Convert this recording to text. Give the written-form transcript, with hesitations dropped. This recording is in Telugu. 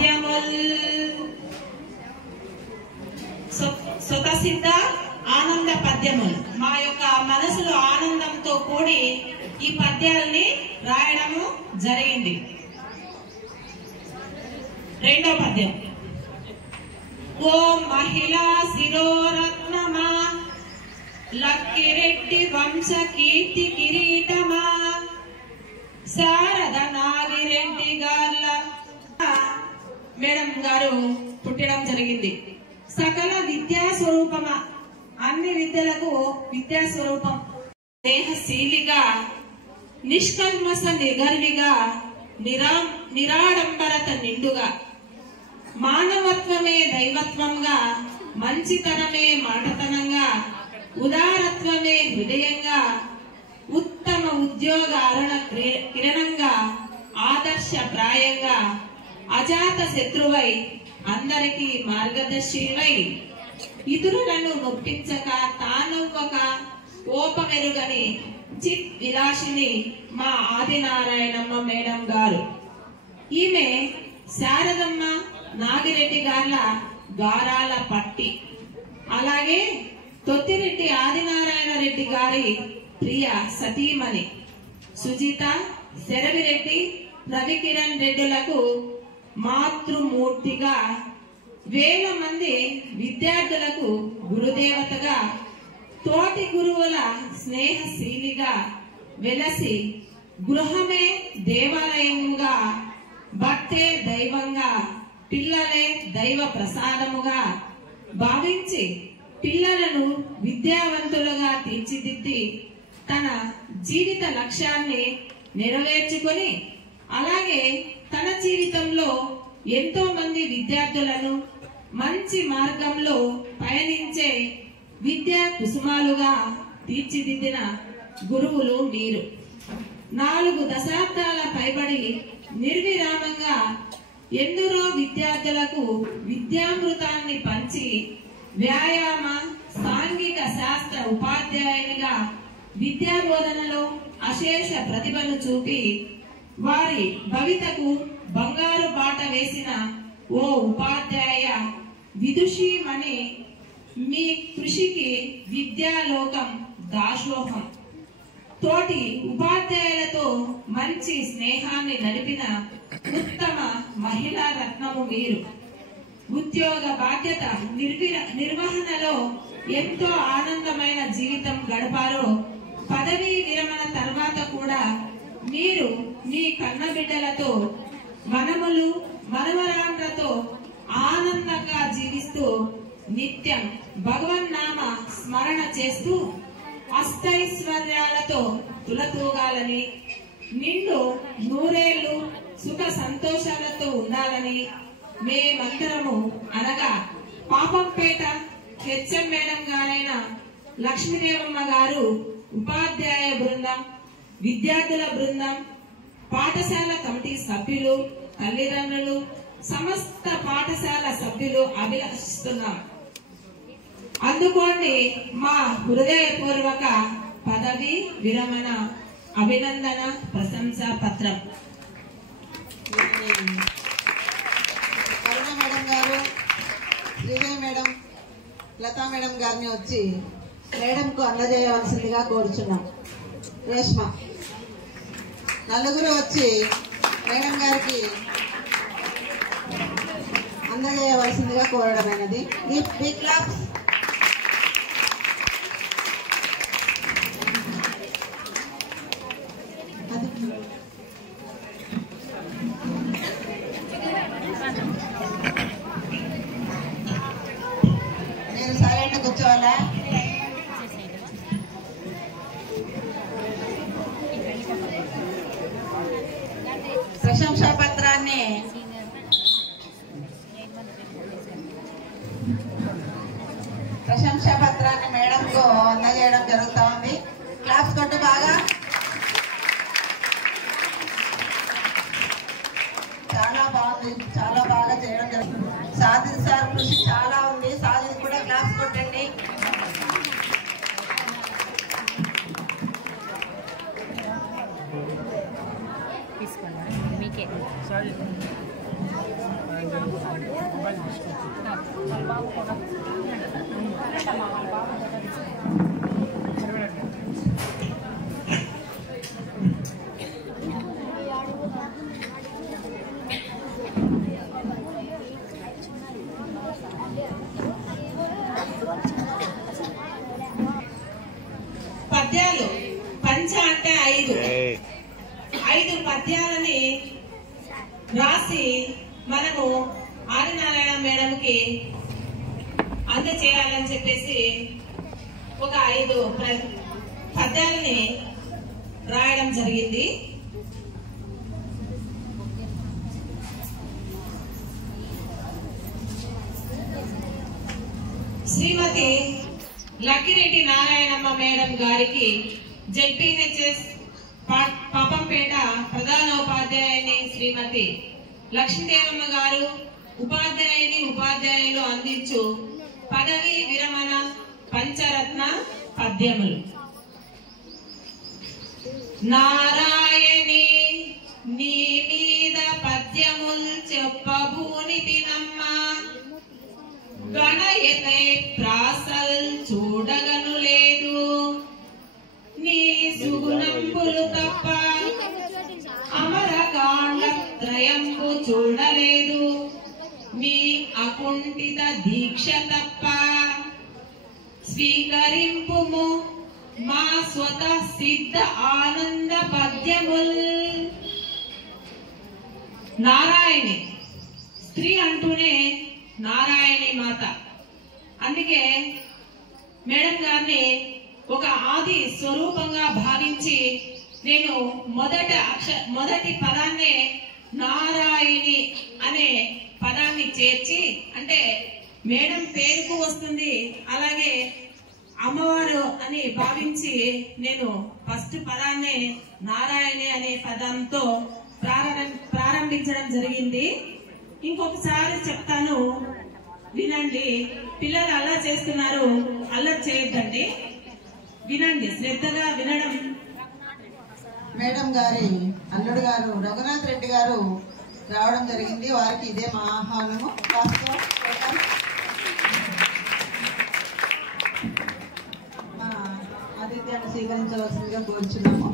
పద్యముల్ స్వతసిద్ధ ఆనంద పద్యములు. మా యొక్క మనసులో ఆనందంతో కూడి ఈ పద్యాలని రాయడము జరిగింది. రెండో పద్యం. ఓ మహిళా శిరోరత్నమా, లక్కిరెడ్డి వంశ కీర్తి కిరీటమా, శారద నాగిరెడ్డి గార్ల మేడం గారు పుట్టడం జరిగింది. సకల విద్యా స్వరూపమా, అన్ని విద్యలకు విద్యా స్వరూపం. స్నేహశీలిగా, నిష్కల్మష నిగర్విగా, నిరాడంబరత నిండుగా, మానవత్వమే దైవత్వంగా, మంచితనమే మాటతనంగా, ఉదారత్వమే హృదయంగా, ఉత్తమ ఉద్యోగ అరుణ కిరణంగా, ఆదర్శప్రాయంగా, అజాత శత్రువై, అందరికీ మార్గదర్శివై, ఇతరులను నొప్పించక తానవ్వక కోపమెరుగని చిత్ విలాసిని మా ఆదినారాయణమ్మ మేడం గారు. ఈమె శారదమ్మ నాగిరెడ్డి గార్ల గారాల పట్టి. అలాగే తొత్తిరెడ్డి ఆదినారాయణ రెడ్డి గారి ప్రియ సతీమణి. సుజిత, శరవిరెడ్డి, రవికిరణ్ రెడ్డులకు మాతృమూర్తిగా, వేల మంది విద్యార్థులకు గురుదేవతగా, తోటి గురువుల స్నేహశీలిగా వెలసి, గృహమే దేవాలయముగా, భక్తే దైవంగా, పిల్లలే దైవ ప్రసాదముగా భావించి పిల్లలను విద్యావంతులుగా తీర్చిదిద్ది తన జీవిత లక్ష్యాన్ని నెరవేర్చుకొని, అలాగే తన జీవితంలో ఎంతో మంది విద్యార్థులను మంచి మార్గంలో పయనించే విద్యా కుసుమాలుగా తీర్చిదిద్దిన గురువులు మీరు. 4 దశాబ్దాల పైబడి నిర్విరామంగా ఎందరో విద్యార్థులకు విద్యామృతాన్ని పంచి వ్యాయామ సాంఘిక శాస్త్ర ఉపాధ్యాయునిగా విద్యా బోధనలో అశేష ప్రతిభను చూపి వారి భవితకు బంగారు బాట వేసిన ఓ ఉపాధ్యాయ విదుషీమణి, మీ కృషికి విద్యాలోకం దాసోహం. తోటి ఉపాధ్యాయులతో మంచి స్నేహాన్ని నడిపిన ఉత్తమ మహిళా రత్నము మీరు. ఉద్యోగ బాధ్యత నిర్వహణలో ఎంతో ఆనందమైన జీవితం గడపారో. పదవీ విరమణ తర్వాత కూడా మీరు మీ కన్నబిడ్డలతో, మనములు మనవరాండ్రతో ఆనందంగా జీవిస్తూ నిత్యం భగవన్నామ స్మరణ చేస్తూ అష్టైశ్వర్యాలతో తులతూగాలని, నిండు నూరేళ్లు సుఖ సంతోషాలతో ఉండాలని మేమందరము అనగా పాపంపేట హెచ్ఎం మేడం గారైన లక్ష్మీదేవమ్మ గారు, ఉపాధ్యాయ బృందం, విద్యార్థుల బృందం, పాఠశాల కమిటీ సభ్యులు, తల్లిదండ్రులు, సమస్త పాఠశాల సభ్యులు అభిలషిస్తున్నాం. అందుకోండి మా హృదయపూర్వక పదవి విరమణ అభినందన ప్రశంసా పత్రం. కరుణ మేడం గారు, శ్రీదేవి మేడం, లతా మేడం గారిని వచ్చి మేడంకు అందజేయవలసిందిగా కోరుచున్నాం. రేష్మ నలుగురు వచ్చి మేడం గారికి అందజేయవలసిందిగా కోరడమైనది. ఈ క్లాప్స్. నేను సైలెంట్ కూర్చోవాలా? ప్రశంసా పత్రాన్ని పద్యాలు పంచ అంటే 5 పద్యాలని రాసి మనము ఆదినారాయణ మేడంకి అందచేయాలని చెప్పేసి ఒక 5 పద్యాలని రాయడం జరిగింది. శ్రీమతి లక్కిరెడ్డి నారాయణమ్మ మేడం గారికి జెడ్పీహెచ్ఎస్ పాపంపేట ప్రధానోపాధ్యాయుని శ్రీమతి లక్ష్మీదేవమ్మ గారు ఉపాధ్యాయులు అందించు పదవి విరమణ పంచరత్న పద్యములు. నారాయణి నీ మీద పద్యములు చెప్పబూనితినమ్మా, గణయతే ప్రాసల్ చూడగను లేదు, నీ సుగుణంబులు తప్ప అమరకాండ త్రయంబు చూడలేదు, నీ అకుంఠిత దీక్ష తప్ప స్వీకరింపుము మా స్వత సిద్ధ ఆనంద పద్యముల్. నారాయణి స్త్రీ అంటూనే నారాయణి మాత, అందుకే మేడం గారిని ఒక ఆది స్వరూపంగా భావించి నేను మొదటి పదాన్నే నారాయణి అనే పదాన్ని చేర్చి, అంటే మేడం పేరుకు వస్తుంది అలాగే అమ్మవారు అని భావించి నేను ఫస్ట్ పదాన్ని నారాయణి అనే పదంతో ప్రారంభించడం జరిగింది. ఇంకొకసారి చెప్తాను, వినండి. పిల్లలు అల్లరి చేస్తున్నారు, అల్లరి చేయొద్దండి, వినండి, శ్రద్ధగా వినడం. మేడం గారి అల్లుడు గారు రఘునాథ్ రెడ్డి గారు రావడం జరిగింది. వారికి ఇదే మా ఆహ్వానము. ఆతిథ్యాన్ని స్వీకరించవలసిందిగా కోరుచున్నాము.